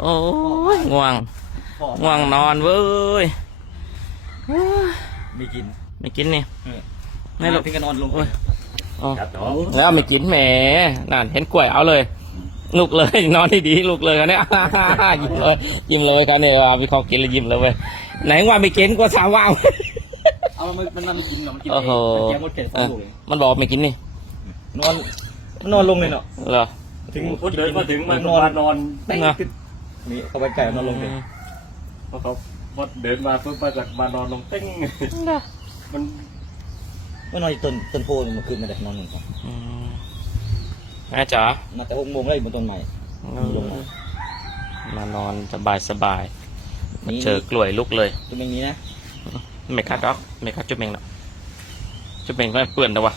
โอ้ยง่วงง่วงนอนเว้ยไม่กินไม่กินนี่ไม่หรอกพี่ก็นอนลงโอ้ยอ๋อจับน้องแล้วไม่กินแหมนั่นเห็นกล้วยเอาเลยลุกเลยนอนที่ดีลุกเลยกันเนี่ยยิ้มเลยยิ้มเลยกันเนี่ยเอาไปของกินแล้วยิ้มเลยเว้ยไหนว่าไม่กินก็สาวว่างเอามันมันมันกินเนาะมันกินโอ้โหมันแกงมดเผ็ดสองลูกเลยมันบอกไม่กินนี่นอนมันนอนลงเลยเนาะเหรอ ถึงพอเดินมาถึงมันนอนมานอนเต้งนะขึ้นนี่เขาไปไก่นอนลงเลยพอเขาพอเดินมาปุ๊บมาจากมานอนลงเต้งมันว่านอนอยู่ต้นต้นโพนี่มันขึ้นมาแต่นอนลงก่อนอืมแม่จ๋ามาแต่หกโมงแล้วอยู่บนต้นไม้ ลงมา มานอนสบายสบายมาเจอกล้วยลุกเลย ตัวอย่างนี้นะไม่กัดหรอกไม่กัดจุ๊บเมงหรอกจุ๊บเมงก็ไม่เปื้อนแต่วะ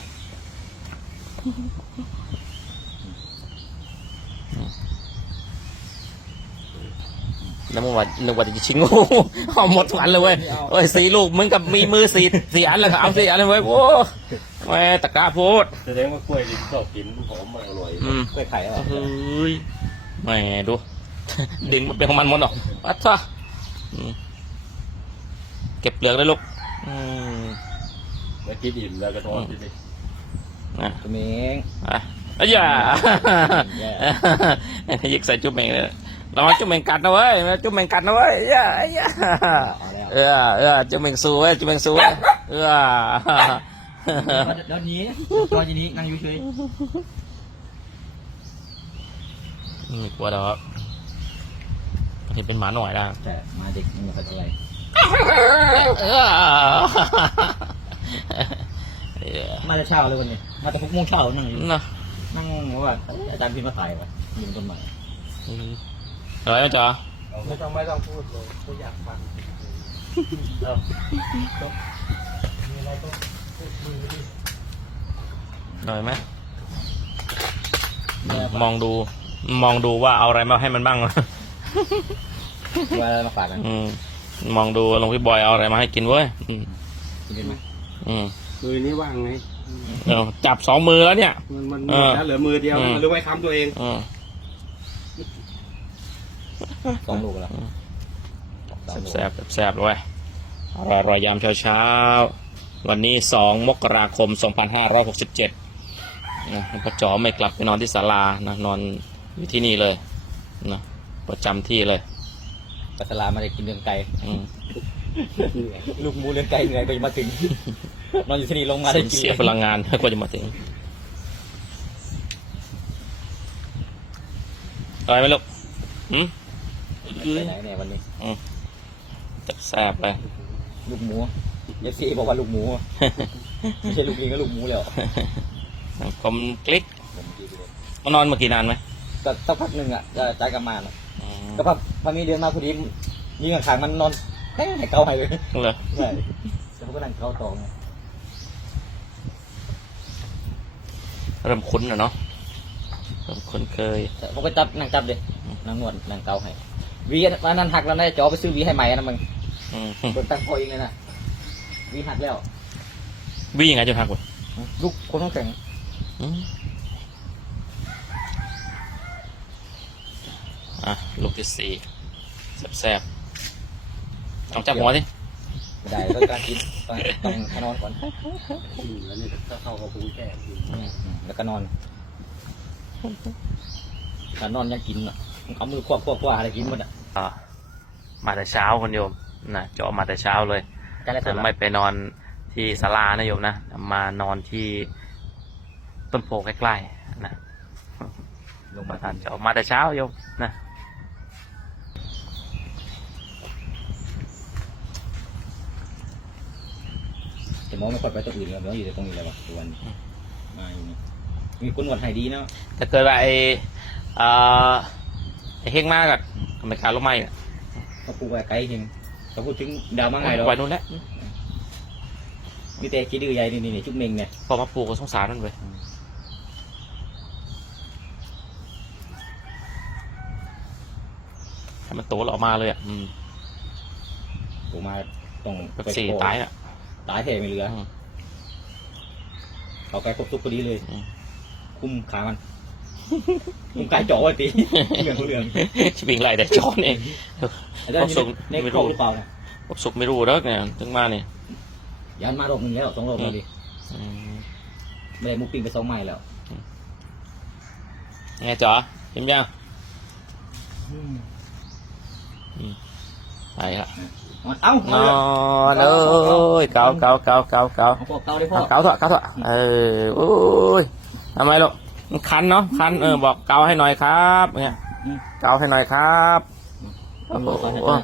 แล้วเมื่อวานนึกว่าจะชิงงูเอาหมดทุกอันเลยเว้ยเอ้ยสีลูกมึงกับมีมือสีสีอันเลยครับเอาสีอันเลยเว้ยโอ้แม่ตะกร้าพูดแสดงว่ากล้วยดิบชอบกินหอมมันอร่อยอืม กล้วยไข่อะไรเฮ้ยแม่ดู ดึงมันเป็นของมันหมดหรอกอัดซะอืมเก็บเปลือกได้ลูกอืมมากินอิ่มแล้วก็นอนทีนี้นะตัวเมงอะอ้ยอย่าแย่ยิกใส่จุ๊บเมงเลย ระวังจุ๊บเมงกัดนะเว้ยจุ๊บเมงกัดนะเว้ยอย่าอย่าเอาแล้วเออเออจุ๊บเมงสู้เว้ยจุ๊บเมงสู้เว้ยเออเดี๋ยวนี้นอนอย่างนี้นั่งอยู่เฉยนี่กลัวดอกอันนี้เป็นหมาหน่อยนะแต่มาเด็กไม่เข้าใจเออมาแต่เช้าเลยวันนี้ มาแต่หกโมงเช้านั่งอยู่นะนั่งว่าอาจารย์พิมพ์มาถ่ายวะยืนต้นไม้ อะไรนะจ๊ะไม่ต้องไม่ต้องพูดเลยกูอยากฟังหน่อยไหมมองดู มองดูว่าเอาอะไรมาให้มันบ้าง ว่าอะไรมาฝากกันอืมมองดูหลวงพี่บอยเอาอะไรมาให้กินเว้ยอืมกินไหมอืมมือนี้ว่างไง เอาจับสองมือแล้วเนี่ย มันมันเออเหลือมือเดียวอืมมันรู้ไว้ค้ำตัวเอง อืม สองลูกแล้วสองลูกแซ่บๆแซ่บๆเลยอร่อยอร่อยยามเช้าๆ วันนี้สองมกราคมสองพันห้าร้อยหกสิบเจ็ดนะพระจอไม่กลับไปนอนที่ศาลานะนอนอยู่ที่นี่เลยนะประจำที่เลยปัสสลามาได้กินเรื่องไก่อืมลูกหมูเรื่องไก่เหนื่อยไปมาถึง นอนอยู่ที่นี่ลงมาได้สูญกินเสียพลังงานกว่าจะมาถึงอะไรไหมลูกอืม ไปไหนเนี่ยวันนี้แซ่บๆเลย ลูกหมูเอฟซีบอกว่าลูกหมู ไม่ใช่ลูกลิงก็ลูกหมูแล้วสังคมคลิกมานอนมากี่นานไหมก็สักพักหนึ่งอะจะจ่ายกลับมาเนอะอืมก็พักมันมีเดือนมาพอดีมีข้างๆมันนอนแห้งให้เกาให้เลยเหรอใช่แล้วเขาก็นั่งเกาต่อไงเริ่มคุ้นแล้วเนาะเริ่มคุ้นเคยแต่เขาก็จับนั่งจับเลยนั่งนวดนั่งเกาให้ วีวันนั้นหักแล้วได้จอไปซื้อวีให้ใหม่นะมึงอืมเปิดตั้งพอเองเลยนะวีหักแล้ว วิ่งยังไงจนหักวะลูกคนต้องแข็งอืมอะลูกที่สี่แซ่บๆต้องจับหัวสิไม่ได้ต้องการกินต้องต้องให้นอนก่อนอืมแล้วนี่ถ้าเข้ากับปรุงแก้กินอืมแล้วก็นอนถ้านอนยังกินอะ เอามือควบควบควบอะไรกินหมดอะอะมาแต่เช้าคุณโยมนะเจาะมาแต่เช้าเลยจะได้แต่ทำไม่ไปนอนที่ศาลานะโยมนะมานอนที่ต้นโพใกล้ๆนะลงปมาระธานจะออกมาแต่เช้าโยมนะแต่หมอไม่ค่อยไปตัวอื่นเลยหมออยู่แต่ตรงนี้เลยวะตัวนมาอยู่นี่มีคนหนวดให้ดีเนาะถ้าเกิดว่าไอ้เอ่อ ไอ้เฮงมากอะอเมริกาลงไม่เนี่ยเขาปลูกไว้ไกลจริงเขาพูดถึงดาวมาไงเราไว้นู่นแหละมีแต่กีดื้อใหญ่นี่นี่จุ๊บเมงเนี่ยพอมาปลูกก็สงสารมันเลยให้มันโตแล้วออกมาเลยอะอืมปลูกมาต้องแบบสี่ตายอะตายแท้ไม่เหลืออืมเขาไกลครบทุกพอดีเลยอืมคุ้มขามัน มึงกายจ่อไว้ตีเหลืองเหลืองชิบิงไล่แต่จอนเองไอ้ด้านนี้ในไม่รู้ครอบหรือเปล่านะผมสุกไม่รู้เด้อเนี่ยถึงมาเนี่ยยันมารอบหนึงแล้วสองรอบแล้วดิอืมไม่ได้มุกปิ้งไปสองไม้แล้วไงจ๋อเห็นยังไปละเอ้านอนเอ้ยเกาเกาเกาเกาเกาเอาพวกเกาได้พ่อเอาเกาเถอะเกาเถอะเออโอ้ยทำไมลูก มันคันเนาะคันเออบอกเกาให้หน่อยครับเนี่ยเกาให้หน่อยครับเอาพวกเกาให้โอ้พ่อโห